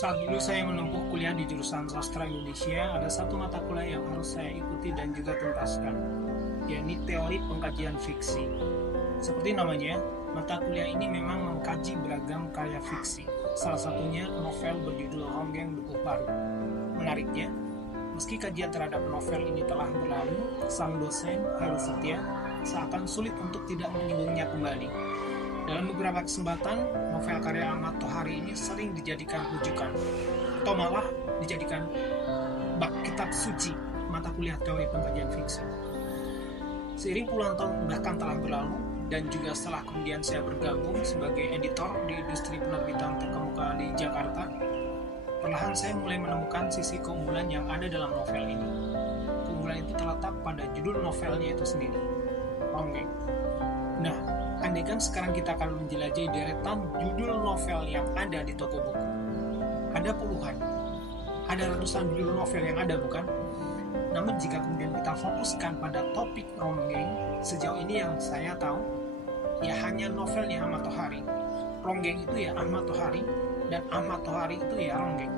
Saat dulu saya menempuh kuliah di jurusan Sastra Indonesia, ada satu mata kuliah yang harus saya ikuti dan juga tuntaskan, yakni Teori Pengkajian Fiksi. Seperti namanya, mata kuliah ini memang mengkaji beragam karya fiksi, salah satunya novel berjudul Ronggeng Dukuh Parut. Menariknya, meski kajian terhadap novel ini telah berlalu, sang dosen, Heru Setia, seakan sulit untuk tidak menyinggungnya kembali. Dalam beberapa kesempatan, novel karya Ahmad Tohari ini sering dijadikan rujukan, atau malah dijadikan bab kitab suci mata kuliah teori pengkajian fiksi. Seiring puluhan tahun bahkan telah berlalu, dan juga setelah kemudian saya bergabung sebagai editor di industri penerbitan terkemuka di Jakarta, perlahan saya mulai menemukan sisi keunggulan yang ada dalam novel ini. Keunggulan itu terletak pada judul novelnya itu sendiri, Ronggeng. Nah, andaikan sekarang kita akan menjelajahi deretan judul novel yang ada di toko buku. Ada puluhan, ada ratusan judul novel yang ada, bukan? Namun jika kemudian kita fokuskan pada topik Ronggeng, sejauh ini yang saya tahu, ya hanya novelnya Ahmad Tohari. Ronggeng itu ya Ahmad Tohari, dan Ahmad Tohari itu ya Ronggeng.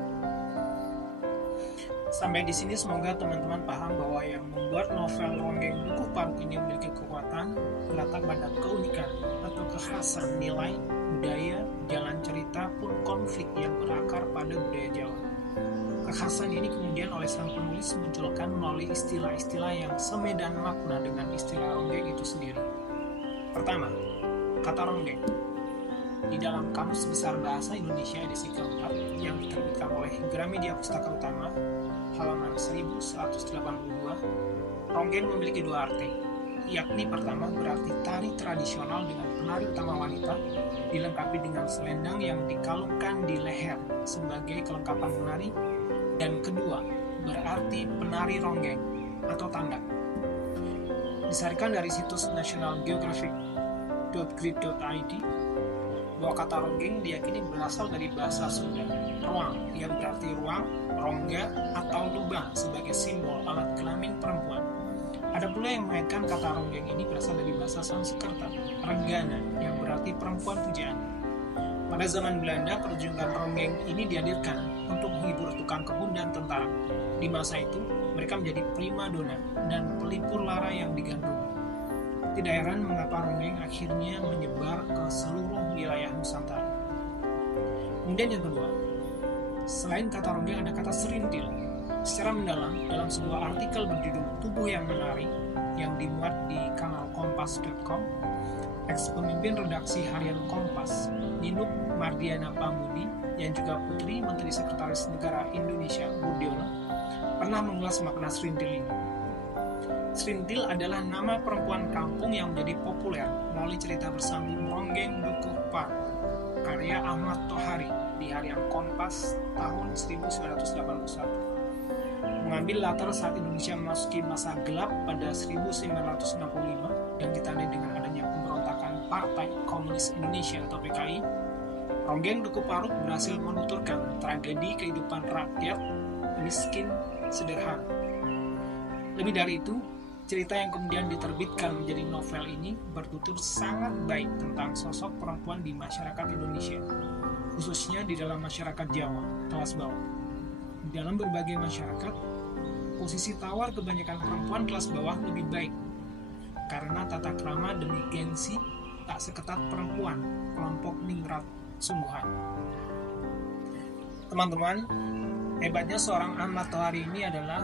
Sampai di sini semoga teman-teman paham bahwa yang membuat novel Ronggeng Dukuh Parut ini memiliki kekuatan terletak pada keunikan atau kekhasan nilai, budaya, jalan cerita pun konflik yang berakar pada budaya Jawa. Kekhasan ini kemudian oleh sang penulis munculkan melalui istilah-istilah yang semedan makna dengan istilah Ronggeng itu sendiri. Pertama, kata Ronggeng. Di dalam Kamus Besar Bahasa Indonesia edisi keempat yang diterbitkan oleh Gramedia Pustaka Utama, halaman 1182, Ronggeng memiliki dua arti, yakni pertama berarti tari tradisional dengan penari utama wanita dilengkapi dengan selendang yang dikalungkan di leher sebagai kelengkapan menari, dan kedua berarti penari ronggeng atau tanda. Disarikan dari situs nationalgeographic.grid.id bahwa kata ronggeng diyakini berasal dari bahasa Sunda, ruang, yang berarti ruang, rongga, atau lubang sebagai simbol alat kelamin perempuan. Ada pula yang mengaitkan kata ronggeng ini berasal dari bahasa Sanskerta, renggana, yang berarti perempuan pujaan. Pada zaman Belanda, pertunjukan ronggeng ini dihadirkan untuk menghibur tukang kebun dan tentara. Di masa itu, mereka menjadi primadona dan pelipur lara yang digandrungi. Tidak heran mengapa ronggeng akhirnya menyebar ke seluruh wilayah Nusantara. Kemudian yang kedua, selain kata ronggeng ada kata serintil. Secara mendalam, dalam sebuah artikel berjudul Tubuh yang Menari yang dimuat di kanal kompas.com, ex-pemimpin redaksi harian Kompas, Ninuk Mardiana Pamudi, yang juga putri Menteri Sekretaris Negara Indonesia Budiono, pernah mengulas makna serintil ini. Serintil adalah nama perempuan kampung yang menjadi populer melalui cerita bersambung Ronggeng Dukuh Parut, karya Ahmad Tohari di harian Kompas tahun 1981. Mengambil latar saat Indonesia memasuki masa gelap pada 1965 yang ditandai dengan adanya pemberontakan Partai Komunis Indonesia atau PKI, Ronggeng Dukuh Parut berhasil menuturkan tragedi kehidupan rakyat miskin sederhana. Lebih dari itu, cerita yang kemudian diterbitkan menjadi novel ini bertutur sangat baik tentang sosok perempuan di masyarakat Indonesia, khususnya di dalam masyarakat Jawa, kelas bawah. Di dalam berbagai masyarakat, posisi tawar kebanyakan perempuan kelas bawah lebih baik, karena tata krama demi gengsi tak seketat perempuan kelompok ningrat sungguhan. Teman-teman, hebatnya seorang Ahmad Tohari ini adalah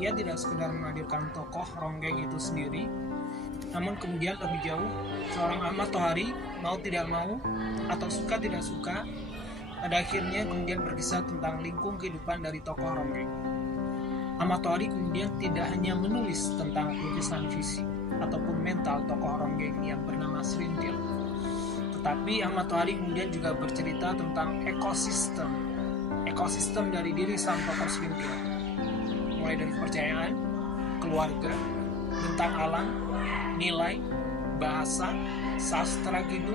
ia tidak sekedar menghadirkan tokoh ronggeng itu sendiri, namun kemudian lebih jauh, seorang Ahmad Tohari mau tidak mau atau suka tidak suka, pada akhirnya kemudian berkisah tentang lingkung kehidupan dari tokoh ronggeng. Ahmad Tohari kemudian tidak hanya menulis tentang lukisan fisik ataupun mental tokoh ronggeng yang bernama serintil, tetapi Ahmad Tohari kemudian juga bercerita tentang ekosistem dari diri sang tokoh serintil, mulai dari kepercayaan, keluarga, bentang alam, nilai, bahasa, sastra gitu,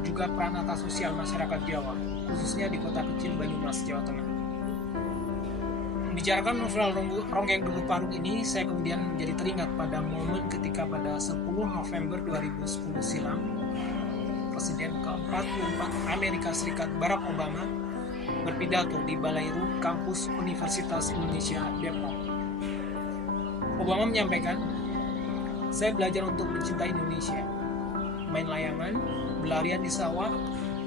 juga peranata sosial masyarakat Jawa, khususnya di kota kecil Banyumas, Jawa Tengah. Membicarakan novel Ronggeng Dukuh Parut ini, saya kemudian menjadi teringat pada momen ketika pada 10 November 2010 silam, Presiden ke-44 Amerika Serikat Barack Obama berpidato di Balai Rum Kampus Universitas Indonesia Depok. Obama menyampaikan, "Saya belajar untuk mencintai Indonesia, main layangan, berlarian di sawah,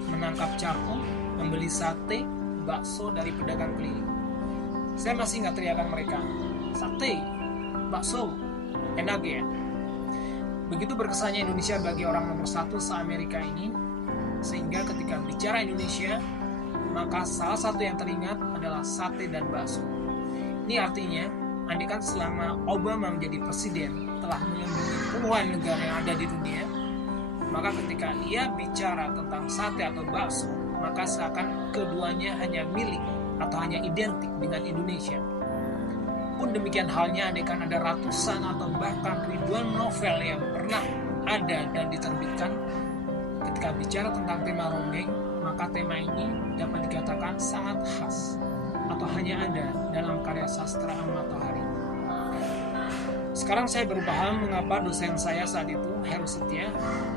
menangkap capung, membeli sate, bakso dari pedagang keliling." Saya masih ingat teriakan mereka, "Sate, bakso, enak ya." Begitu berkesannya Indonesia bagi orang nomor satu se-Amerika ini, sehingga ketika bicara Indonesia, maka salah satu yang teringat adalah sate dan bakso. Ini artinya, andaikan selama Obama menjadi presiden telah melindungi puluhan negara yang ada di dunia, maka ketika ia bicara tentang sate atau bakso, maka seakan keduanya hanya milik atau hanya identik dengan Indonesia. Pun demikian halnya andaikan ada ratusan atau bahkan ribuan novel yang pernah ada dan diterbitkan, ketika bicara tentang tema ronggeng, maka tema ini dapat dikatakan sangat khas atau hanya ada dalam karya sastra Ahmad Tohari. Sekarang saya baru paham mengapa dosen saya saat itu, Heru Setia,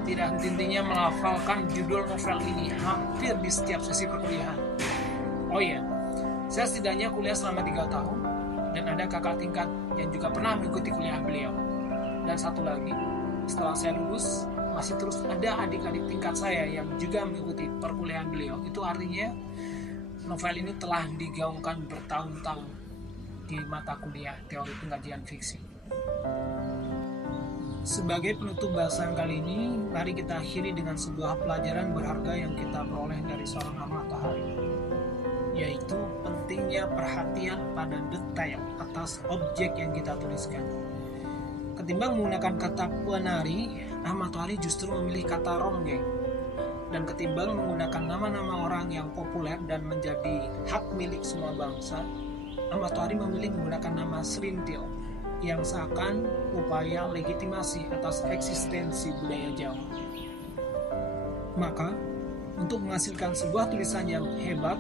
tidak henti-hentinya melafalkan judul novel ini hampir di setiap sesi perkuliahan. Oh iya, saya setidaknya kuliah selama 3 tahun, dan ada kakak tingkat yang juga pernah mengikuti kuliah beliau. Dan satu lagi, setelah saya lulus, masih terus ada adik-adik tingkat saya yang juga mengikuti perkuliahan beliau. Itu artinya novel ini telah digaungkan bertahun-tahun di mata kuliah teori pengkajian fiksi. Sebagai penutup bahasan kali ini, mari kita akhiri dengan sebuah pelajaran berharga yang kita peroleh dari seorang Ahmad Tohari, yaitu pentingnya perhatian pada detail atas objek yang kita tuliskan. Ketimbang menggunakan kata penari, Ahmad Tohari justru memilih kata ronggeng. Dan ketimbang menggunakan nama-nama orang yang populer dan menjadi hak milik semua bangsa, Ahmad Tohari memilih menggunakan nama Serintil, yang seakan upaya legitimasi atas eksistensi budaya Jawa. Maka, untuk menghasilkan sebuah tulisan yang hebat,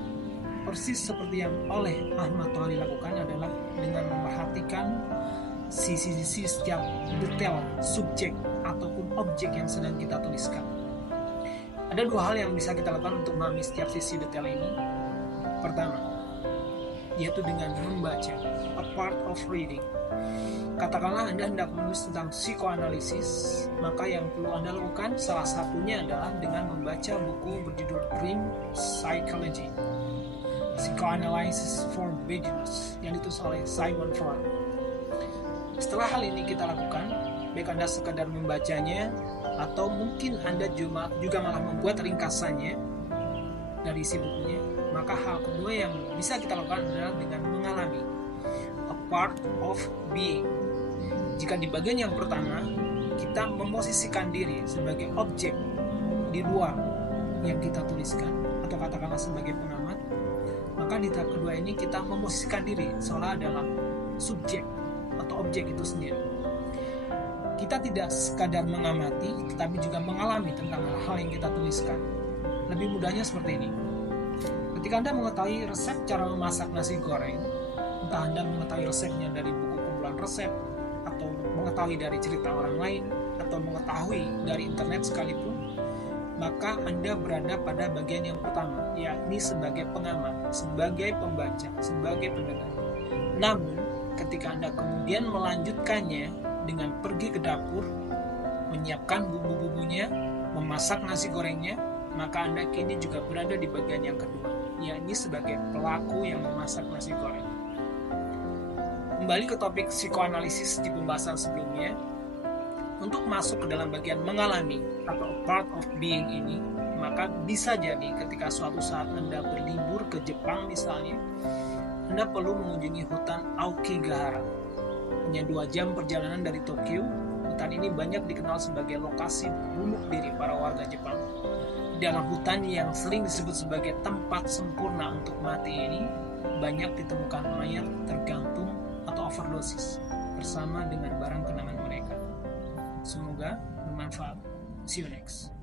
persis seperti yang oleh Ahmad Tohari lakukan adalah dengan memperhatikan sisi-sisi setiap detail subjek ataupun objek yang sedang kita tuliskan. Ada 2 hal yang bisa kita lakukan untuk memahami setiap sisi detail ini. Pertama, yaitu dengan membaca, a part of reading. Katakanlah Anda hendak menulis tentang psikoanalisis, maka yang perlu Anda lakukan salah satunya adalah dengan membaca buku berjudul Dream Psychology, Psychoanalysis for Beginners, yang ditulis oleh Sigmund Freud. Setelah hal ini kita lakukan, baik Anda sekadar membacanya, atau mungkin Anda juga malah membuat ringkasannya dari isi bukunya, maka hal kedua yang bisa kita lakukan adalah dengan mengalami, a part of being. Jika di bagian yang pertama kita memosisikan diri sebagai objek di luar yang kita tuliskan, atau katakanlah sebagai pengamat, maka di tahap kedua ini kita memosisikan diri seolah adalah subjek atau objek itu sendiri. Kita tidak sekadar mengamati, tetapi juga mengalami tentang hal-hal yang kita tuliskan. Lebih mudahnya seperti ini. Ketika Anda mengetahui resep cara memasak nasi goreng, entah Anda mengetahui resepnya dari buku kumpulan resep, atau mengetahui dari cerita orang lain, atau mengetahui dari internet sekalipun, maka Anda berada pada bagian yang pertama, yakni sebagai pengamat, sebagai pembaca, sebagai pendengar. Namun, ketika Anda kemudian melanjutkannya dengan pergi ke dapur, menyiapkan bumbu-bumbunya, memasak nasi gorengnya, maka Anda kini juga berada di bagian yang kedua, yakni sebagai pelaku yang memasak nasi goreng. Kembali ke topik psikoanalisis di pembahasan sebelumnya, untuk masuk ke dalam bagian mengalami atau part of being ini, maka bisa jadi ketika suatu saat Anda berlibur ke Jepang misalnya, Anda perlu mengunjungi hutan Aokigahara. Hanya 2 jam perjalanan dari Tokyo, hutan ini banyak dikenal sebagai lokasi bunuh diri para warga Jepang. Di dalam hutan yang sering disebut sebagai tempat sempurna untuk mati ini, banyak ditemukan mayat tergantung atau overdosis bersama dengan barang kenangan mereka. Semoga bermanfaat. See you next.